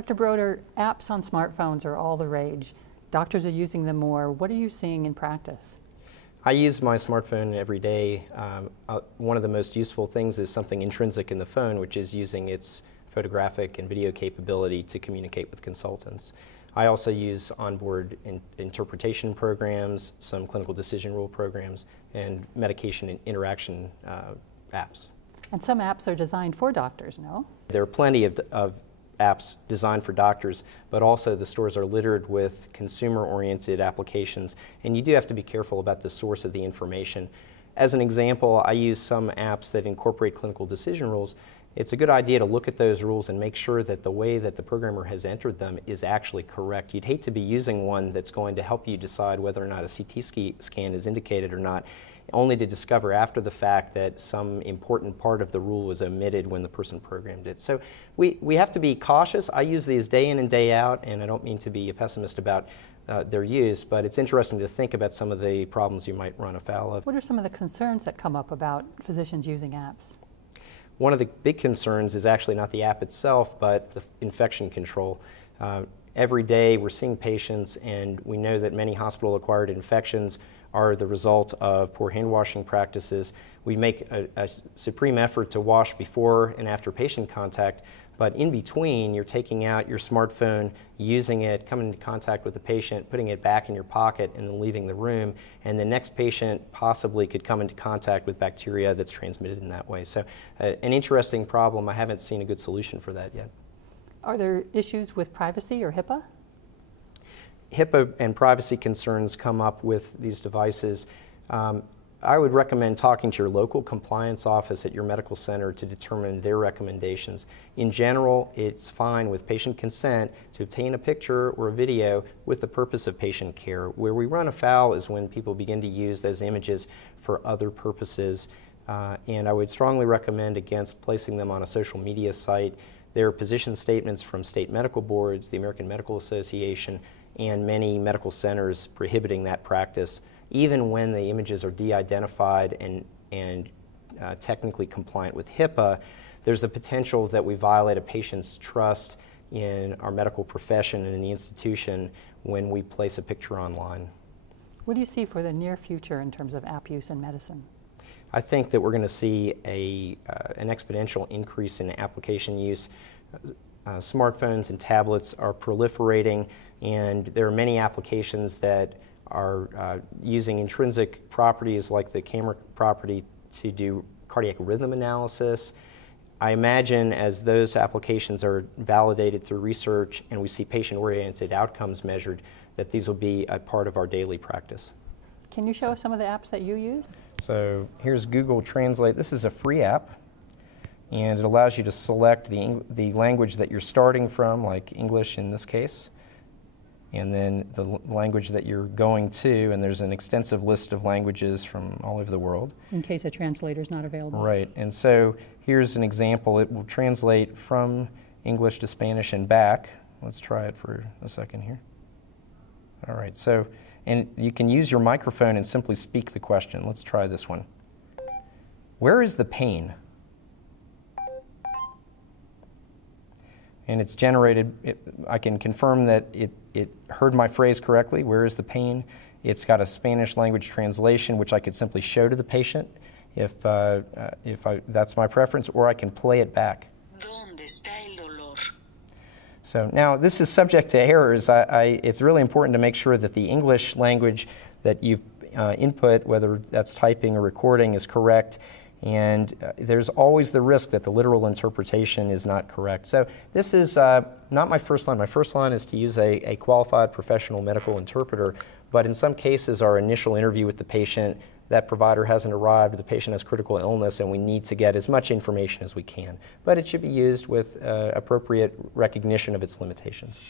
Dr. Broder, apps on smartphones are all the rage. Doctors are using them more. What are you seeing in practice? I use my smartphone every day. One of the most useful things is something intrinsic in the phone, which is using its photographic and video capability to communicate with consultants. I also use onboard interpretation programs, some clinical decision rule programs, and medication and interaction apps. And some apps are designed for doctors, no? There are plenty of apps designed for doctors, but also the stores are littered with consumer-oriented applications, and you do have to be careful about the source of the information. As an example, I use some apps that incorporate clinical decision rules. It's a good idea to look at those rules and make sure that the way that the programmer has entered them is actually correct. You'd hate to be using one that's going to help you decide whether or not a CT scan is indicated or not, only to discover after the fact that some important part of the rule was omitted when the person programmed it. So we have to be cautious. I use these day in and day out, and I don't mean to be a pessimist about their use, but it's interesting to think about some of the problems you might run afoul of. What are some of the concerns that come up about physicians using apps? One of the big concerns is actually not the app itself, but the infection control. Every day we're seeing patients, and we know that many hospital-acquired infections are the result of poor hand washing practices. We make a supreme effort to wash before and after patient contact, but in between you're taking out your smartphone, using it, coming into contact with the patient, putting it back in your pocket, and then leaving the room, and the next patient possibly could come into contact with bacteria that's transmitted in that way. So an interesting problem. I haven't seen a good solution for that yet. Are there issues with privacy or HIPAA? HIPAA and privacy concerns come up with these devices. I would recommend talking to your local compliance office at your medical center to determine their recommendations. In general, it's fine with patient consent to obtain a picture or a video with the purpose of patient care. Where we run afoul is when people begin to use those images for other purposes, and I would strongly recommend against placing them on a social media site. There are position statements from state medical boards, the American Medical Association, and many medical centers prohibiting that practice. Even when the images are de-identified and technically compliant with HIPAA, there's the potential that we violate a patient's trust in our medical profession and in the institution when we place a picture online. What do you see for the near future in terms of app use in medicine? I think that we're going to see an exponential increase in application use. Smartphones and tablets are proliferating, and there are many applications that are using intrinsic properties like the camera property to do cardiac rhythm analysis. I imagine as those applications are validated through research and we see patient-oriented outcomes measured, that these will be a part of our daily practice. Can you show us some of the apps that you use? So here's Google Translate. This is a free app, and it allows you to select the language that you're starting from, like English in this case, and then the language that you're going to, and there's an extensive list of languages from all over the world. In case a translator is not available. Right, and so here's an example. It will translate from English to Spanish and back. Let's try it for a second here. All right, so, and you can use your microphone and simply speak the question. Let's try this one. Where is the pain? And it's generated, I can confirm that it heard my phrase correctly, where is the pain? It's got a Spanish language translation, which I could simply show to the patient if that's my preference, or I can play it back. ¿Dónde está el dolor? So now this is subject to errors. It's really important to make sure that the English language that you've input, whether that's typing or recording, is correct. And there's always the risk that the literal interpretation is not correct. So this is not my first line. My first line is to use a qualified professional medical interpreter, but in some cases our initial interview with the patient, that provider hasn't arrived, the patient has critical illness, and we need to get as much information as we can. But it should be used with appropriate recognition of its limitations.